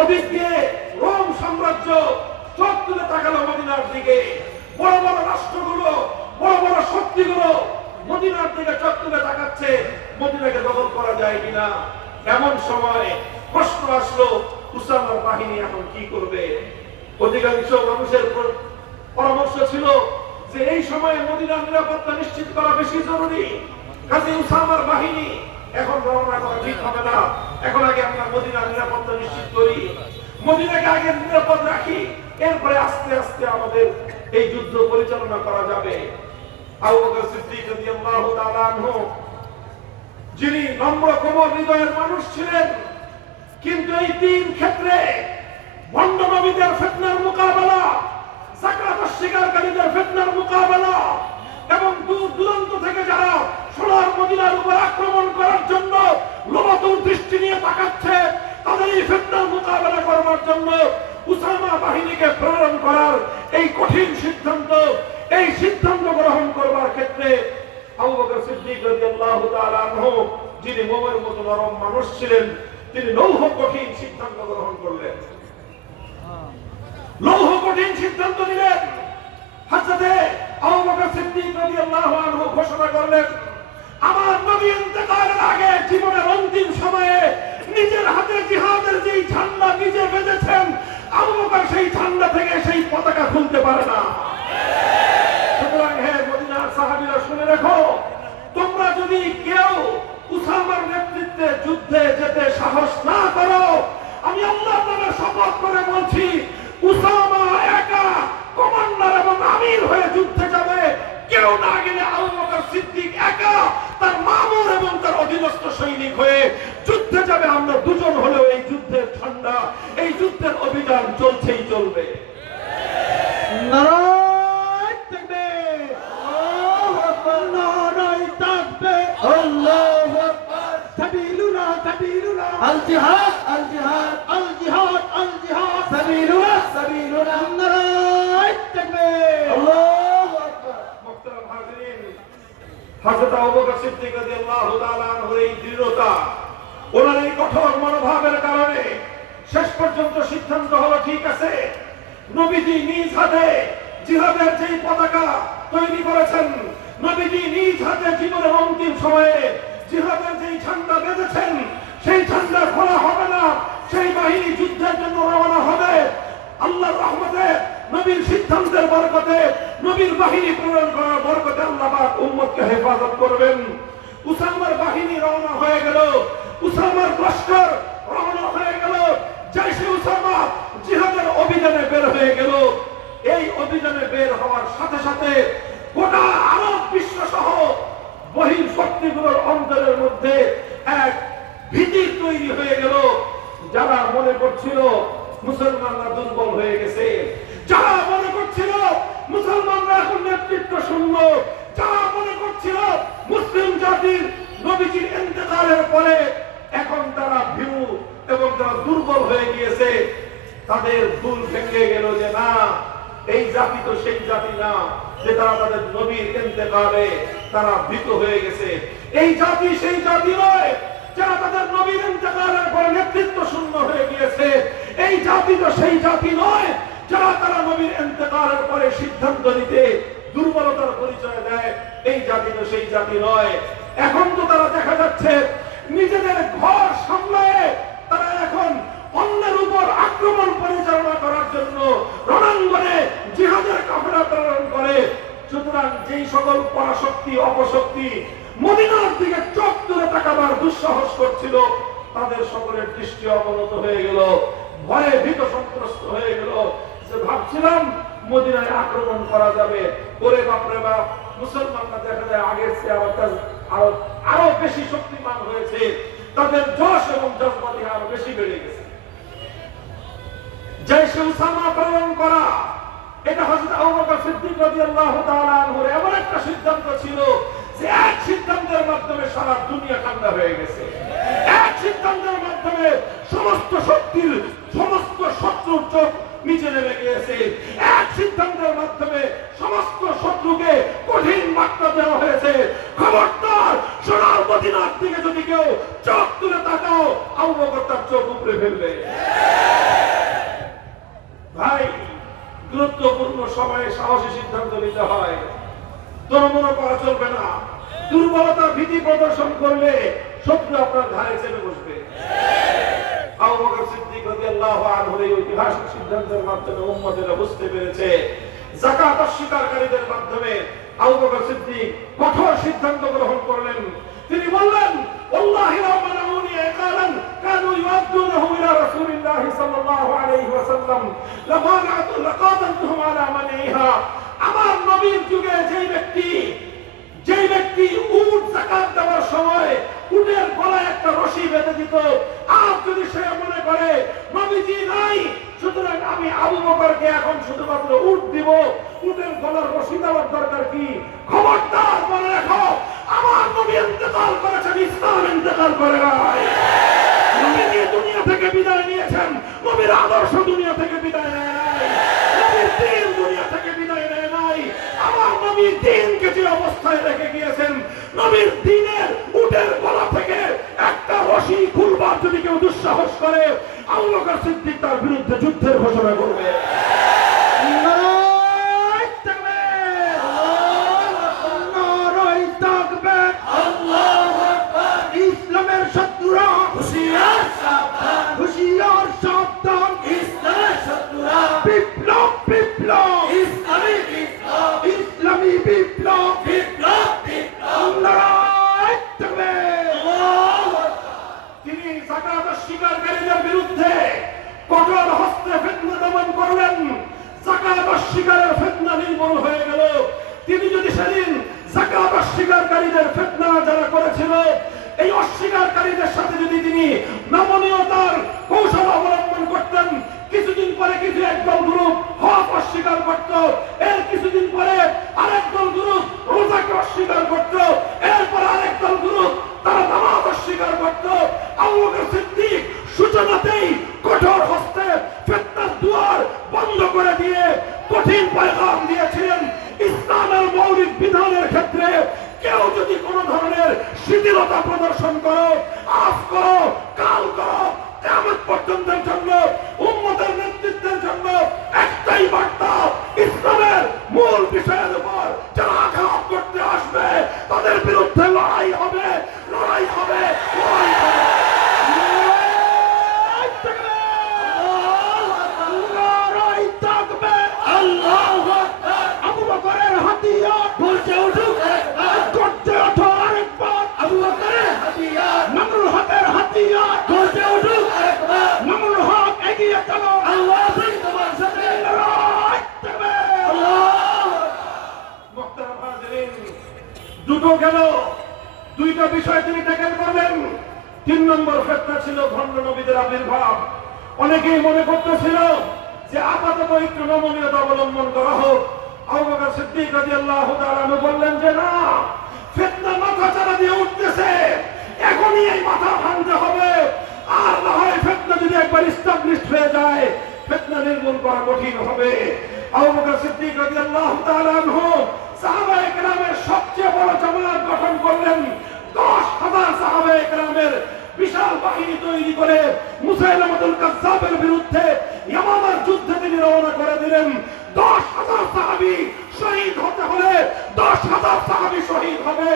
ওদিক দিয়ে রোম সাম্রাজ্য চোখ তুলে তাকালো মদিনার দিকে। বড় বড় রাষ্ট্রগুলো, বড় বড় শক্তিগুলো মদিনার দিকে চোখ তুলে তাকাচ্ছে, মদিনাকে দখল করা যায় কিনা। এমন সময় প্রশ্ন আসলো, উসামার বাহিনী এখন কি করবে? অধিকাংশ মানুষের পরামর্শ ছিল যে এই সময়ে মদিনার নিরাপত্তা নিশ্চিত করা বেশি জরুরি, কাজে উসামার বাহিনী এখন রওনা করা ঠিক হবে না। এখন আগে আমরা মদিনার নিরাপত্তা নিশ্চিত করি, মদিনাকে আগে নিরাপদ রাখি, এরপরে আস্তে আস্তে আমাদের এই যুদ্ধ পরিচালনা করা যাবে। আবু বকর সিদ্দিক রাদিয়াল্লাহু তাআলা আনহু যিনি নম্র কোমল হৃদয়ের মানুষ ছিলেন, কিন্তু এই তিন ক্ষেত্রে ভণ্ড নবীদের ফিতনার মোকাবেলা, যাকাত অস্বীকারীদের ফিতনার মোকাবেলা এবং দূর দূরান্ত থেকে যারা সোনার মদিনার উপর আক্রমণ করার জন্য লোভাতুর দৃষ্টি নিয়ে তাকাচ্ছে, তাদের এই ফিতনার মোকাবেলা করবার জন্য উসামা বাহিনীকে প্রেরণ করার এই কঠিন সিদ্ধান্ত, এই সিদ্ধান্ত গ্রহণ করবার ক্ষেত্রে আবু বকর সিদ্দিক রাদিয়াল্লাহু তাআলা আনহু, যিনি মোমের মতো নরম মানুষ ছিলেন, তিনি লৌহ কঠিন সিদ্ধান্ত গ্রহণ করলেন, লৌহ কঠিন সিদ্ধান্ত নিলেন। হযরতে আবু বকর সিদ্দিক রাদিয়াল্লাহু আনহু ঘোষণা করলেন, আমার নবী ইন্তেকালের আগে জীবনের অন্তিম সময়ে নিজের হাতে জিহাদের যেই ঝান্ডা নিজে বেঁধেছেন, আবু বকর সেই ঝান্ডা থেকে সেই পতাকা খুলতে পারে না। সুতরাং হে মদিনার সাহাবীরা, শুনে রাখো, তোমরা যদি কেউ উসামার নেতৃত্বে যুদ্ধে যেতে সাহস না করো, আমি আল্লাহর নামে শপথ করে বলছি, উসামা একা কমান্ডার এবং আমির হয়ে যুদ্ধে যাবে। কেউ না গেলে আবু বকর সিদ্দিক একা তার মামুর এবং তার অধীনস্থ সৈনিক হয়ে যুদ্ধে যাবে। আমরা দুজন হলেও এই যুদ্ধের ঠান্ডা, এই যুদ্ধের অভিযান চলছেই চলবে। নারায়ে তাকবীর, আল্লাহু আকবার, নারায়ে তাকবীর, আল্লাহু আকবার, সাবিলুনা সাবিলুনা, আল জিহাদ আল জিহাদ, আল জিহাদ আল জিহাদ, সাবিলুনা সাবিলুনা, নারায়ে তাকবীর, আল্লাহু আকবার। মুহতারাম হাজিরিন, হযরত আবু বকর সিদ্দিক রাদিয়াল্লাহু তাআলা আনহুর এই দৃঢ়তা, ওনার এই কঠোর মনোভাবের কারণে শেষ পর্যন্ত সিদ্ধান্ত হলো, ঠিক আছে, নবীজি নিজ হাতে জিহাদের যেই পতাকা তৈরি করেছেন, নবীজি নিজ হাতে জীবনের অন্তিম সময়ে জিহাদের যেই ঝান্ডা বেঁধেছেন, সেই ঝান্ডা খোলা হবে না। সেই বাহিনী যুদ্ধের জন্য রওনা হবে। আল্লাহর রহমতে, নবীর সিদ্ধান্তের বরকতে, নবীর বাহিনী প্রেরণ করার বরকতে আল্লাহ পাক উম্মতকে হেফাজত করবেন। উসামার বাহিনী রওনা হয়ে গেল, উসামার লস্কর রওনা হয়ে গেল, জাইশে উসামা জিহাদের অভিযানে বের হয়ে গেল। এই অভিযানে বের হওয়ার সাথে সাথে গোটা আরব বিশ্ব সহ বহির শক্তিগুলোর অন্তরের মধ্যে এক ভীতি তৈরি হয়ে গেল। যারা মনে করছিল মুসলমানরা দুর্বল হয়ে গেছে, যারা মনে করছিল মুসলমানরা এখন নেতৃত্ব শূন্য, যারা মনে করছিল মুসলিম জাতির নবীজির ইন্তেকালের পরে এখন তারা ভীরু এবং তারা দুর্বল হয়ে গিয়েছে, তাদের ভুল ভেঙে গেল যে না, এই জাতি তো সেই জাতি না যে তারা তাদের নবীর ইন্তেকালে তারা ভীত হয়ে গেছে। এই জাতি সেই জাতি নয় যারা তাদের নবীর ইন্তেকালের পরে নেতৃত্ব শূন্য হয়ে গিয়েছে। এই জাতি তো সেই জাতি নয় যারা তারা নবীর ইন্তেকালের পরে সিদ্ধান্ত নিতে দুর্বলতার পরিচয় দেয়। এই জাতি তো সেই জাতি নয়। এখন তো তারা দেখা যাচ্ছে নিজেদের ঘর সামলায় তারা এখন অন্যের উপর আক্রমণ পরিচালনা করার জন্য রণাঙ্গনে জিহাদের কাফেলা প্রেরণ করে। সুতরাং যেই সকল পরাশক্তি অপশক্তি মদিনার দিকে চোখ তুলে তাকাবার দুঃসাহস করছিল, তাদের সকলের দৃষ্টি অবনত হয়ে গেল, ভয়ে ভীত সন্ত্রস্ত হয়ে গেল। যে ভাবছিলাম মদিনায় আক্রমণ করা যাবে, ওরে বাপরে বাপ, মুসলমানরা দেখা যায় আগের চেয়ে আরো বেশি শক্তিমান হয়েছে, তাদের যশ এবং জজবাতি আরো বেশি বেড়ে গেছে। জাইশে উসামা প্রেরণ করা, এটা হযরত আবু বকর সিদ্দিক রাদিয়াল্লাহু তাআলা আনহুর এমন একটা সিদ্ধান্ত ছিল যে এক সিদ্ধান্তের মাধ্যমে সারা দুনিয়া ঠান্ডা হয়ে গেছে। এক সিদ্ধান্তের মাধ্যমে সমস্ত শক্তির সমস্ত শত্রুর চোখ নিচে নেমে গিয়েছে। এক সিদ্ধান্তের মাধ্যমে সমস্ত শত্রুকে কঠিন বার্তা দেওয়া হয়েছে, খবরদার সোনার মদিনার দিকে যদি কেউ চোখ তুলে তাকাও, আবু বকর তার চোখ উপরে ফেলবে। ভাই, গুরুত্বপূর্ণ সময়ে সাহসী সিদ্ধান্ত নিতে হয়, তরমনা করা চলবে না। দুর্বলতার ভীতি প্রদর্শন করলে শত্রু আপনার ঘাড়ে চেপে বসবে। আবু বকর সিদ্দিক রাদিয়াল্লাহু আনহুর এই ঐতিহাসিক সিদ্ধান্তের মাধ্যমে উম্মতেরা বুঝতে পেরেছে, যাকাত অস্বীকারীদের মাধ্যমে আবু বকর সিদ্দিক কঠোর সিদ্ধান্ত গ্রহণ করলেন। তিনি বললেন, ওয়াল্লাহি লা মানাউনি ইকালান কানু ইউআদ্দুনাহু ইলা রাসূলিল্লাহি সাল্লাল্লাহু আলাইহি ওয়াসাল্লাম লামানাতু লাকাদাতুহুম আলা মানিহা। আমার নবীর যুগে যেই ব্যক্তি উট যাকাত দেওয়ার সময় উটের গলায় একটা রশি বেঁধে দিত, আর যদি সে মনে করে নবীজি নাই, সুতরাং আমি আবু বকরকে এখন শুধুমাত্র উট দিব, উটের গলার রশি দেওয়ার দরকার কি? খবরদার মনে রাখো, আমার নবী ইন্তেকাল করেছেন, ইসলাম ইন্তেকাল করে নাই। নবী নিয়ে দুনিয়া থেকে বিদায় নিয়েছেন, নবীর আদর্শ দুনিয়া থেকে বিদায় নেয় নাই, নবীর দ্বীন দুনিয়া থেকে বিদায় নেয় নাই। আমার নবী দ্বীনকে যে অবস্থায় রেখে গিয়েছেন, নবীর দ্বীনের উটের গলা থেকে একটা রশি খুলবার যদি কেউ দুঃসাহস করে, আবু বকর সিদ্দিক তার বিরুদ্ধে যুদ্ধের ঘোষণা করবে। নারায়ে তাকবীর, নারায়ে তাকবীর, আল্লাহু আকবার। ইসলামের শত্রুরা হুঁশিয়ার সাবধান, হুঁশিয়ার সাবধান। ইসলামের শত্রুরা বিপ্লব, বিপ্লব, ইসলামী বিপ্লব, ইসলামী বিপ্লব, বিপ্লব, বিপ্লব। নারায়ে তাকবীর, আল্লাহু আকবার। তিনি যাকাত অস্বীকারীদের বিরুদ্ধে কঠোর হস্তে ফিতনা দমন করলেন। যাকাত অস্বীকারের ফিতনা নির্মূল হয়ে গেল। তিনি যদি সেদিন যাকাত অস্বীকারীদের ফিতনা যারা করেছিল, এই অস্বীকারীদের সাথে যদি তিনি নমনীয়তার কৌশল অবলম্বন করতেন, কিছুদিন পরে কিছু একদল গ্রুপ হক অস্বীকার করত, এর কিছুদিন পরে আরেকদল গ্রুপ রোজাকে অস্বীকার করত, এরপর আরেকদল গ্রুপ তারা নামাজ অস্বীকার করত। আবু বকর সিদ্দিক সূচনাতেই কঠোর হস্তে ফিতনার দুয়ার বন্ধ করে দিয়ে কঠিন পয়গাম দিয়েছিলেন, ইসলামের মৌলিক বিধানের ক্ষেত্রে কেউ যদি কোন ধরনের শিথিলতা প্রদর্শন করো, আজ করো, কাল করো, কিয়ামত পর্যন্তের জন্য উম্মতের নেতৃত্বের জন্য একটাই বার্তা, ইসলামের মূল বিষয়ের উপর যারা আঘাত করতে আসবে তাদের বিরুদ্ধে লড়াই হবে, লড়াই হবে, লড়াই হবে। নারায়ে তাকবীর, আল্লাহু আকবার। আবু বকরের হাতিয়ার গর্জে উঠুক একবার, গর্জে ওঠো আরেকবার। আবু বকরের হাতিয়ার, মামুনুল হকের হাতিয়ার গর্জে উঠুক একবার। মামুনুল হক এগিয়ে চলো, আল্লাহ তোমার সাথে। নারায়ে তাকবীর, আল্লাহু আকবার। মুহতারাম হাজিরিন, দুটো গেল, দুইটা বিষয় তিনি ট্যাকেল করলেন। 3 নম্বর ফিতনা ছিল ভণ্ড নবীদের আবির্ভাব। অনেকেই মনে করতেছিল যে আপাতত একটু নমনীয়তা অবলম্বন করা হোক। আবু বকর সিদ্দিক রাদিয়াল্লাহু তাআলা আনহু বললেন যে না, ফিতনা মাথা চারা দিয়ে উঠতেছে, এখনই এই মাথা ভাঙতে হবে, আর না হয় ফিতনা যদি একবার এস্টাবলিশড হয়ে যায়, ফিতনা নির্মূল করা কঠিন হবে। আবু বকর সিদ্দিক রাদিয়াল্লাহু তাআলা আনহু সাহাবায়ে কেরামের সবচেয়ে বড় জামাত গঠন করলেন। 10,000 সাহাবায়ে কেরামের বিশাল বাহিনী তৈরি করে মুসাইলামাতুল কাজ্জাবের বিরুদ্ধে ইয়ামামার যুদ্ধে তিনি রওনা করে দিলেন। 10,000 সাহাবী শহীদ হতে হলে 10,000 সাহাবী শহীদ হবে।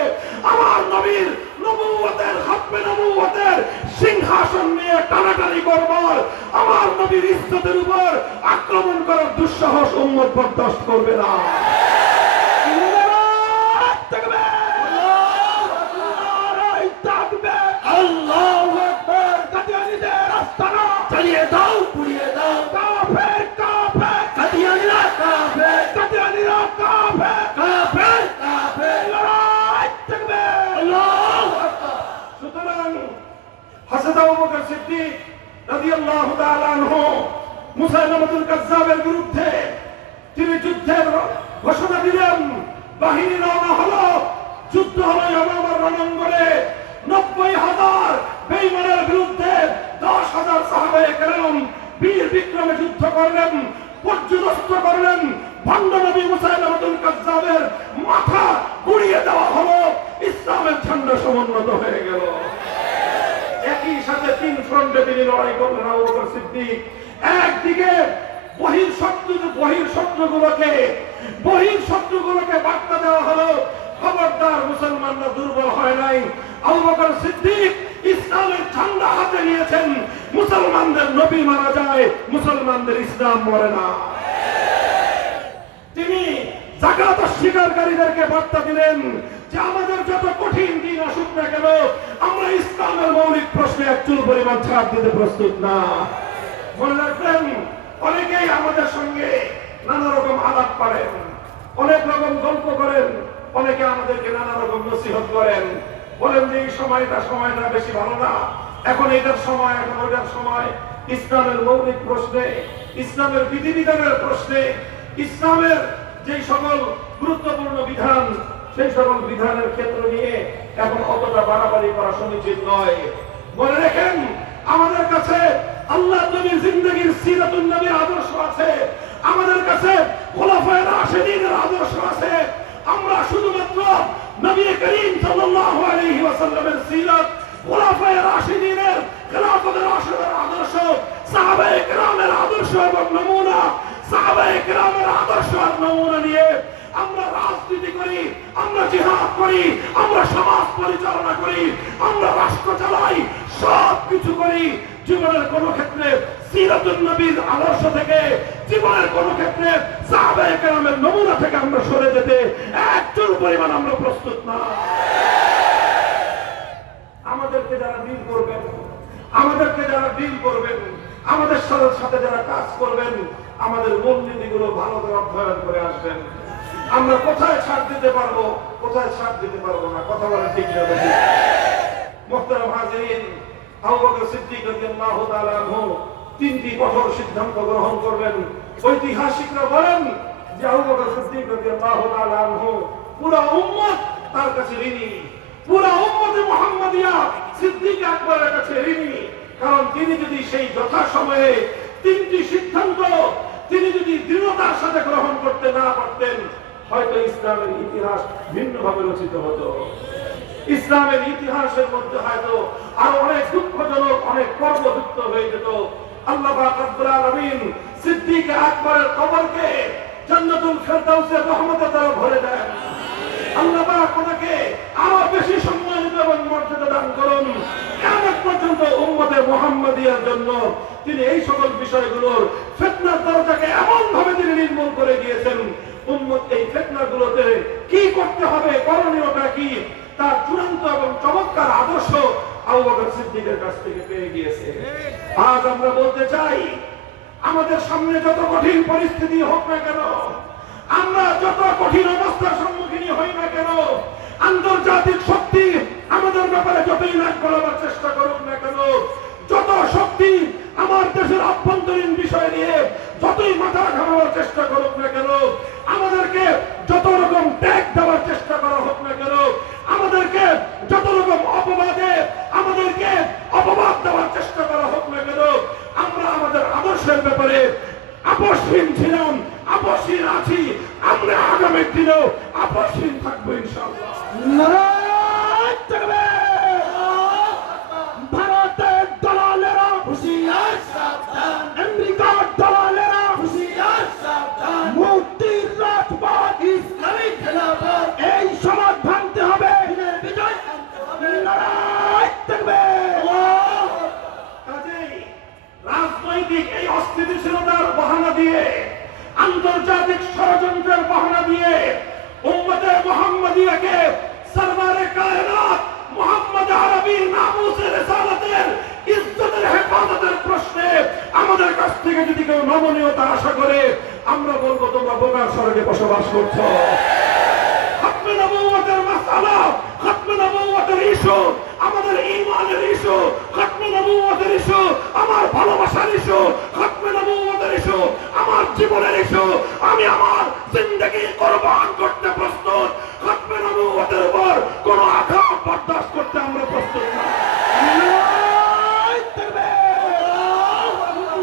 আমার নবীর নবুয়তের খাতমে নবুয়তের সিংহাসন নিয়ে টানাটানি করবার, আমার নবীর ইজ্জতের উপর আক্রমণ করার দুঃসাহস উম্মত বরদাস্ত করবে না। আল্লাহু আকবার। কাদিয়ানীদের আস্তানা চালিয়ে দাও, পুড়িয়ে দাও। কাফের, কাফের, কাদিয়ানীরা কাফের, কাদিয়ানীরা কাফের, কাফের, কাফের। নারায়ে তাকবীর, আল্লাহু আকবার। সুতরাং হযরত আবু বকর সিদ্দিক রাদিয়াল্লাহু তাআলা আনহু মুসাইলামাতুল কাজ্জাবের বিরুদ্ধে তিনি যুদ্ধের ঘোষণা দিলেন। বাহিনী রওনা হলো, যুদ্ধ হলো ইয়ামামার রণাঙ্গনে। 90,000 বেঈমানের বিরুদ্ধে 10,000 সাহাবায়ে কেরাম বীর বিক্রমে যুদ্ধ করলেন, পর্যুদস্ত করলেন। ভণ্ড নবী মুসাইলামাতুল কাজ্জাবের মাথা গুড়িয়ে দেওয়া হলো, ইসলামের ঝান্ডা সমুন্নত হয়ে গেল। একই সাথে 3 ফ্রন্টে তিনি লড়াই করলেন আবু বকর সিদ্দিক। একদিকে বহির শত্রুগুলোকে বার্তা দেওয়া হলো, খবরদার মুসলমানরা দুর্বল হয় নাই। আবু বকর সিদ্দিক ইসলামের ঝান্ডা হাতে নিয়েছেন। মুসলমানদের নবী মারা যায়, মুসলমানদের ইসলাম মরে না। তিনি যাকাত অস্বীকারীদেরকে বার্তা দিলেন যে আমাদের যত কঠিন দিন আসুক না কেন, আমরা ইসলামের মৌলিক প্রশ্নে এক চুল পরিমাণ ছাড় দিতে প্রস্তুত না। মনে রাখবেন, অনেকেই আমাদের সঙ্গে নানা রকম আলাপ করেন, অনেক রকম গল্প করেন, অনেকে আমাদেরকে নানা রকম নসিহত করেন, বলেন যে এই সময়টা বেশি ভালো না, এখন এটার সময়, এখন ওটার সময়। ইসলামের মৌলিক প্রশ্নে, ইসলামের বিধিবিধানের প্রশ্নে, ইসলামের যেই সকল গুরুত্বপূর্ণ বিধান, সেই সকল বিধানের ক্ষেত্র নিয়ে এখন অতটা বাড়াবাড়ি করা সমীচীন নয়। মনে রাখেন, আমাদের কাছে আল্লাহ নবীর জিন্দেগীর সিরাতুন নবীর আদর্শ আছে, আমাদের কাছে খোলাফায়ে রাশিদিনের আদর্শ আছে। আমরা শুধুমাত্র নবী করিম সাল্লাল্লাহু আলাইহি ওয়াসাল্লামের সিরাত, খোলাফায়ে রাশিদিনের খেলাফতের আদর্শ, সাহাবায়ে কেরামের আদর্শ এবং নমুনা, সাহাবায়ে কেরামের আদর্শ আর নমুনা নিয়ে আমরা রাজনীতি করি, আমরা জিহাদ করি, আমরা সমাজ পরিচালনা করি, আমরা রাষ্ট্র চালাই, সব কিছু করি। জীবনের কোন ক্ষেত্রে সিরাতুন নবীর আদর্শ থেকে, জীবনের কোন ক্ষেত্রে সাহাবায়ে কেরামের নমুনা থেকে আমরা সরে যেতে একচুল পরিমাণ আমরা প্রস্তুত না। আমাদেরকে যারা ডিল করবেন, আমাদের সাথে যারা কাজ করবেন, আমাদের মূলনীতিগুলো ভালো করে অধ্যয়ন করে আসবেন। আমরা কোথায় ছাড় দিতে পারবো, কোথায় ছাড় দিতে পারবো না, কথা বলেন ঠিক না? মুহতারাম হাজিরিন, আবু বকর সিদ্দিক রাদিয়াল্লাহু তাআলা আনহু তিনটি কঠোর সিদ্ধান্ত গ্রহণ করলেন। ঐতিহাসিকরা বলেন যে আবু বকর সিদ্দিক রাদিয়াল্লাহু তাআলা আনহু পুরো উম্মত তার কাছে ঋণী, পুরো উম্মতে মুহাম্মাদিয়া সিদ্দিক আকবরের কাছে ঋণী। কারণ তিনি যদি সেই যথাসময়ে তিনটি সিদ্ধান্ত তিনি যদি দৃঢ়তার সাথে গ্রহণ করতে না পারতেন, হয়তো ইসলামের ইতিহাস ভিন্নভাবে রচিত হতো। ইসলামের ইতিহাসের মধ্যে হয়তো আরো অনেক দুঃখজনক অনেক পর্ব যুক্ত হয়ে যেত। আল্লাহ পাক রব্বুল আলামিন সিদ্দিক আকবরের কবরকে জান্নাতুল ফেরদাউসের রহমতে দ্বারা ভরে দেন। আল্লাহ পাক ওনাকে আরো বেশি সম্মানিত এবং মর্যাদা দান করুন। কিয়ামত পর্যন্ত উম্মতে মুহাম্মাদিয়ার জন্য তিনি এই সকল বিষয়গুলোর ফিতনার দরজাকে এমন ভাবে তিনি নির্মূল করে দিয়েছেন, উম্মত এই ফিতনাগুলোতে কি করতে হবে, করণীয়টা কি, তার চূড়ান্ত এবং চমৎকার আদর্শ আবু বকর সিদ্দিকের কাছ থেকে পেয়ে গিয়েছে। আজ আমরা বলতে চাই, আমাদের সামনে যত কঠিন পরিস্থিতি হোক না কেন, আমরা যত কঠিন অবস্থার সম্মুখীন হই না কেন, আন্তর্জাতিক শক্তি আমাদের ব্যাপারে যতই নাক গলাবার চেষ্টা করুক না কেন, যত শক্তি আমার দেশের আভ্যন্তরীণ বিষয় নিয়ে যতই মাথা ঘামাবার চেষ্টা করুক না কেন, আমাদেরকে যত রকম ট্যাগ দেওয়ার চেষ্টা করা হোক না কেন, আমাদেরকে যত রকম অপবাদে আমাদেরকে অপবাদ দেওয়ার চেষ্টা করা হোক না কেন, আমরা আমাদের আদর্শের ব্যাপারে আপসহীন ছিলাম, আপসহীন আছি, আমরা আগামী দিনেও আপসহীন থাকবো ইনশাআল্লাহ। নারায়ে তাকবীর। ভারতের দালালেরা হুঁশিয়ার সাবধান, আমেরিকার দালালেরা হুঁশিয়ার সাবধান, মুক্তির রাজপথ ইসলামী খেলাফত, এই সমাজ ভাঙতে হবে, বিজয় আনতে হবে। নারায়ে তাকবীর। কাজেই রাজনৈতিক এই অস্থিতিশীলতার বাহানা দিয়ে, আন্তর্জাতিক ষড়যন্ত্রের বাহানা দিয়ে উম্মতে মুহাম্মাদিয়াকে সরদারে কায়নাত মুহাম্মদ আরবীর নামুসে রিসালাতের ইজ্জতের হেফাজতের প্রশ্নে আমাদের কাছ থেকে যদি কেউ নমনীয়তা আশা করে, আমরা বলবো তোমরা বোকার স্বর্গে বসবাস করছো। খতমে নবুয়তের মাসআলা, খতমে নবুয়তের ইস্যু আমাদের ঈমানের ইস্যু, খতমে নবুয়তের ইস্যু আমার ভালোবাসার ইস্যু, খতমে নবুয়তের ইস্যু আমার জীবনের ইস্যু। আমি আমার জিন্দেগি কুরবান করতে প্রস্তুত। খতমে নবুয়তের উপর কোন আঘাত বরদাস্ত করতে আমরা প্রস্তুত না। নারায়ে তাকবীর।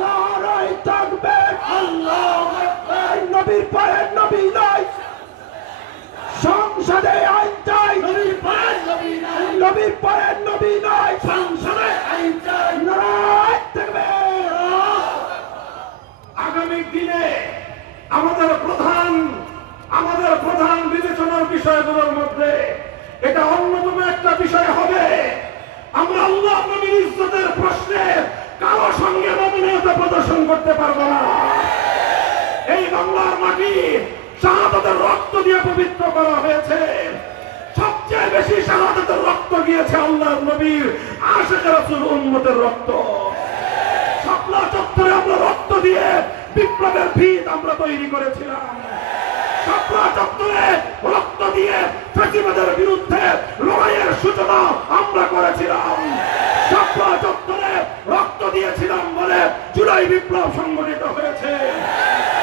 নারায়ে তাকবীর। আল্লাহু আকবার। নবীর পরে নবী নাই, সংসদে আইন চাই, নবীর পরে নবী নাই, নবীর পরে নবী নাই, সংসদে আইন চাই। নারায়ে তাকবীর। আগামী দিনে আমাদের প্রধান বিবেচনার বিষয়গুলোর মধ্যে এটা অন্যতম একটা বিষয় হবে, আমরা আল্লাহ নবীর ইজ্জতের প্রশ্নে কারো সঙ্গে নমনীয়তা প্রদর্শন করতে পারবো না। এই বাংলার মাটি শাহাদাতের রক্ত দিয়ে পবিত্র করা হয়েছে। সবচেয়ে বেশি শাহাদাতের রক্ত গিয়েছে আল্লাহর নবীর আশিক রাসূল উম্মতের রক্ত। শাপলা চত্বরে আমরা রক্ত দিয়ে বিপ্লবের ভিত আমরা তৈরি করেছিলাম। শাপলা চত্বরে রক্ত দিয়ে ফ্যাসিবাদের বিরুদ্ধে লড়াইয়ের সূচনা আমরা করেছিলাম। শাপলা চত্বরে রক্ত দিয়েছিলাম বলে জুলাই বিপ্লব সংগঠিত হয়েছে।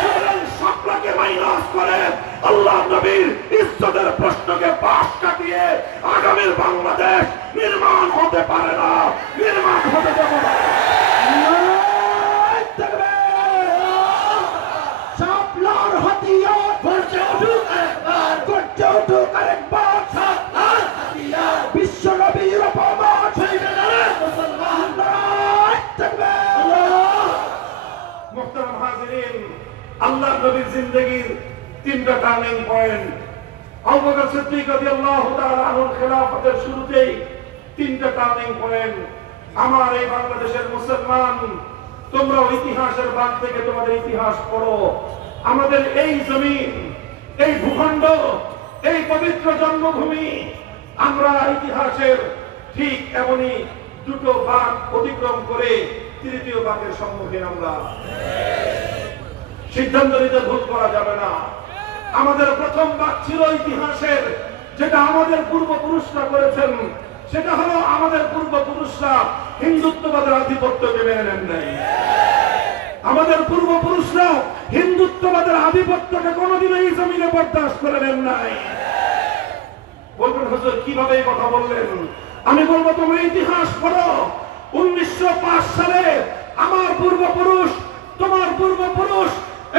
সুতরাং শাপলাকে মাইনাস করে আল্লাহ নবীর ইজ্জতের প্রশ্নকে পাশ কাটিয়ে আগামীর বাংলাদেশ নির্মাণ হতে পারে না, নির্মাণ হতে দেব না। নারায়ে তাকবীর! শাপলার হাতিয়ার গর্জে উঠুক একবার, গর্জে উঠুক আরেকবার। শাপলার হাতিয়ার বিশ্ব নবীর অপমান হইবে না রে মুসলমান। নারায়ে তাকবীর! মুহতারাম হাজিরিন, আল্লাহ নবীর জিন্দেগীর তিনটা টার্নিং পয়েন্ট। আবু বকর সিদ্দিক রাদিয়াল্লাহু তাআলা আনহুর খেলাফতের শুরুতেই তিনটা টার্নিং পয়েন্ট। আমার এই বাংলাদেশের মুসলমান, তোমরা ইতিহাসের বাগ থেকে তোমাদের ইতিহাস পড়ো। আমাদের এই জমিন, এই ভূখণ্ড, এই পবিত্র জন্মভূমি, আমরা ইতিহাসের ঠিক এমনই দুটো বাগ অতিক্রম করে তৃতীয় বাগের সম্মুখীন আমরা। সিদ্ধান্ত নিতে ভুল করা যাবে না। আমাদের প্রথম বাগ ছিল ইতিহাসের, যেটা আমাদের পূর্বপুরুষরা করেছেন। সেটা হলো আমাদের পূর্বপুরুষরা হিন্দুত্ববাদের আধিপত্যকে মেনে নেন নাই। আমাদের পূর্বপুরুষরা হিন্দুত্ববাদের আধিপত্যকে কোনোদিন এই জমিনে বরদাস্ত করে নেন নাই। বলবেন হুজুর কিভাবে এই কথা বললেন? আমি বলবো তোমরা ইতিহাস পড়ো। 1905 সালে আমার পূর্বপুরুষ, তোমার পূর্বপুরুষ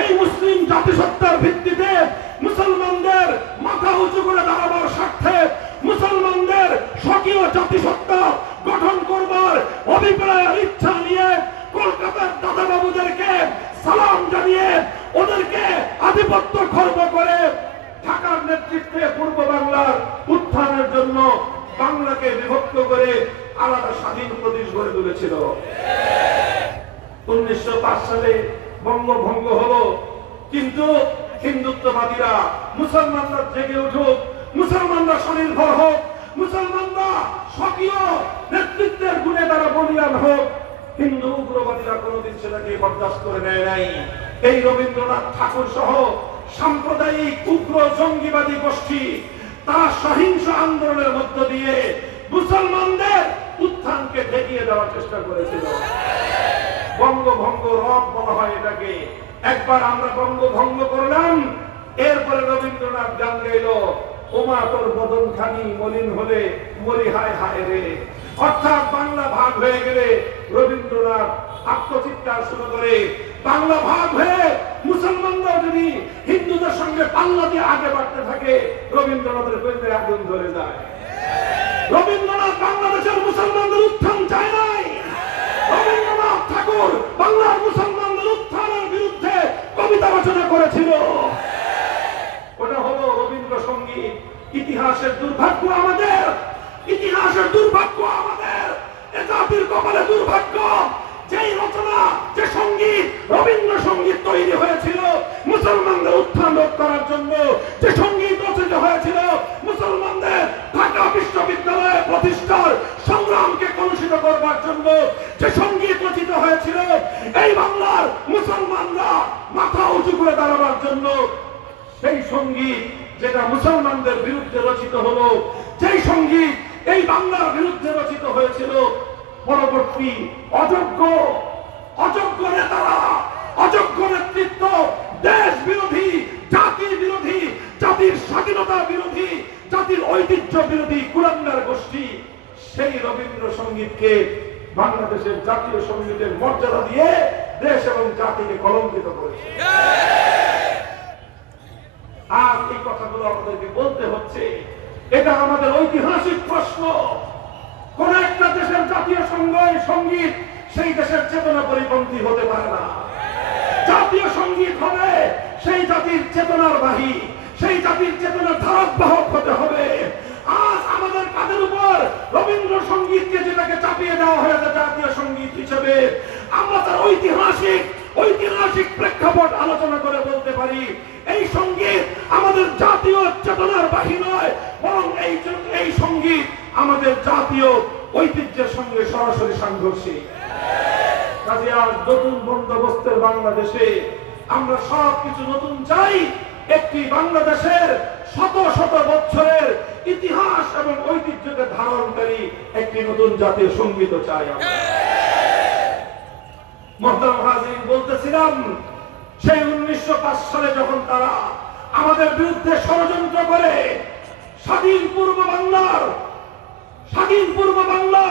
এই মুসলিম জাতিসত্তার ভিত্তিতে মুসলমানদের মাথা উঁচু করে দাঁড়াবার স্বার্থে, মুসলমানদের স্বকীয় জাতিসত্তা গঠন করবার অভিপ্রায়ের ইচ্ছা নিয়ে কলকাতার দাদাবাবুদেরকে সালাম জানিয়ে ওদেরকে আধিপত্য খর্ব করে ঢাকার নেতৃত্বে পূর্ব বাংলার উত্থানের জন্য বাংলাকে বিভক্ত করে আলাদা স্বাধীন প্রদেশ গড়ে তুলেছিল। 1905 সালে বঙ্গভঙ্গ হলো, কিন্তু হিন্দুত্ববাদীরা মুসলমানরা জেগে উঠুক, মুসলমানরা স্বনির্ভর হোক, মুসলমানরা স্বকীয় নেতৃত্বের গুণে তারা বলিয়ান হোক, হিন্দু উগ্রবাদীরা কোনদিন সেটাকে বরদাস্ত করে নেয় নাই। এই রবীন্দ্রনাথ ঠাকুর সহ সাম্প্রদায়িক উগ্র জঙ্গিবাদী গোষ্ঠী তারা সহিংস আন্দোলনের মধ্য দিয়ে মুসলমানদের উত্থানকে ঠেকিয়ে দেওয়ার চেষ্টা করেছিল। বঙ্গভঙ্গ রব বলা হয় এটাকে। একবার আমরা বঙ্গভঙ্গ করলাম, এরপরে রবীন্দ্রনাথ গান গাইল, ওমা তোর বদন খানি মলিন হলে মরি হায় হায় রে। অর্থাৎ বাংলা ভাগ হয়ে গেলে রবীন্দ্রনাথ আত্মচিৎকার শুরু করে, বাংলা ভাগ হয়ে মুসলমানরা যদি হিন্দুদের সঙ্গে পাল্লা দিয়ে আগে বাড়তে থাকে, রবীন্দ্রনাথের পেটে আগুন ধরে যায়। রবীন্দ্রনাথ বাংলাদেশের মুসলমানদের উত্থান চায় নাই। রবীন্দ্রনাথ ঠাকুর বাংলার মুসলমানদের উত্থানের বিরুদ্ধে কবিতা রচনা করেছিল। ওটা হলো রবীন্দ্রসঙ্গীত। ইতিহাসের দুর্ভাগ্য আমাদের, ইতিহাসের দুর্ভাগ্য আমাদের, এ জাতির কপালে দুর্ভাগ্য। যেই রচনা, যে সঙ্গীত, রবীন্দ্রসঙ্গীত তৈরি হয়েছিল মুসলমানদের উত্থান রোধ করার জন্য, যে সঙ্গীত রচিত হয়েছিল মুসলমানদের ঢাকা বিশ্ববিদ্যালয় প্রতিষ্ঠার সংগ্রামকে কলুষিত করবার জন্য, যে সঙ্গীত রচিত হয়েছিল এই বাংলার মুসলমানরা মাথা উঁচু করে দাঁড়াবার জন্য, সেই সঙ্গীত যেটা মুসলমানদের বিরুদ্ধে রচিত হলো, যেই সঙ্গীত এই বাংলার বিরুদ্ধে রচিত হয়েছিল, পরবর্তী অযোগ্য নেতারা, অযোগ্য নেতৃত্ব, দেশ বিরোধী, জাতি বিরোধী, জাতির স্বাধীনতা বিরোধী, জাতির ঐতিহ্য বিরোধী কুলাঙ্গার গোষ্ঠী সেই রবীন্দ্রসঙ্গীতকে বাংলাদেশের জাতীয় সঙ্গীতের মর্যাদা দিয়ে দেশ এবং জাতিকে কলঙ্কিত করেছে। আর এই কথাগুলো আমাদেরকে বলতে হচ্ছে। এটা আমাদের ঐতিহাসিক প্রশ্ন। কোন একটা দেশের জাতীয় সঙ্গীত সেই দেশের চেতনা পরিপন্থী হতে পারে না। জাতীয় সঙ্গীত হবে সেই জাতির চেতনার বাহী, সেই জাতির চেতনার ধারক বাহক হতে হবে। আজ আমাদের কাঁধের উপর রবীন্দ্রসঙ্গীতকে যেটাকে চাপিয়ে দেওয়া হয়েছে জাতীয় সঙ্গীত হিসেবে, আমরা তার ঐতিহাসিক প্রেক্ষাপট আলোচনা করে বলতে পারি এই সঙ্গীত আমাদের জাতীয় চেতনার বাহী নয়, বরং এই সঙ্গীত আমাদের জাতীয় ঐতিহ্যের সঙ্গে সরাসরি সাংঘর্ষিক। কাজে আর নতুন বন্দোবস্তের বাংলাদেশে আমরা সবকিছু নতুন চাই। একটি বাংলাদেশের শত শত বছরের ইতিহাস এবং ঐতিহ্যকে ধারণকারী একটি নতুন জাতীয় সঙ্গীত চাই আমরা। মুহতারাম হাজিরিন, বলতেছিলাম সেই 1905 সালে যখন তারা আমাদের আমাদের বিরুদ্ধে ষড়যন্ত্র করে স্বাধীন পূর্ব বাংলার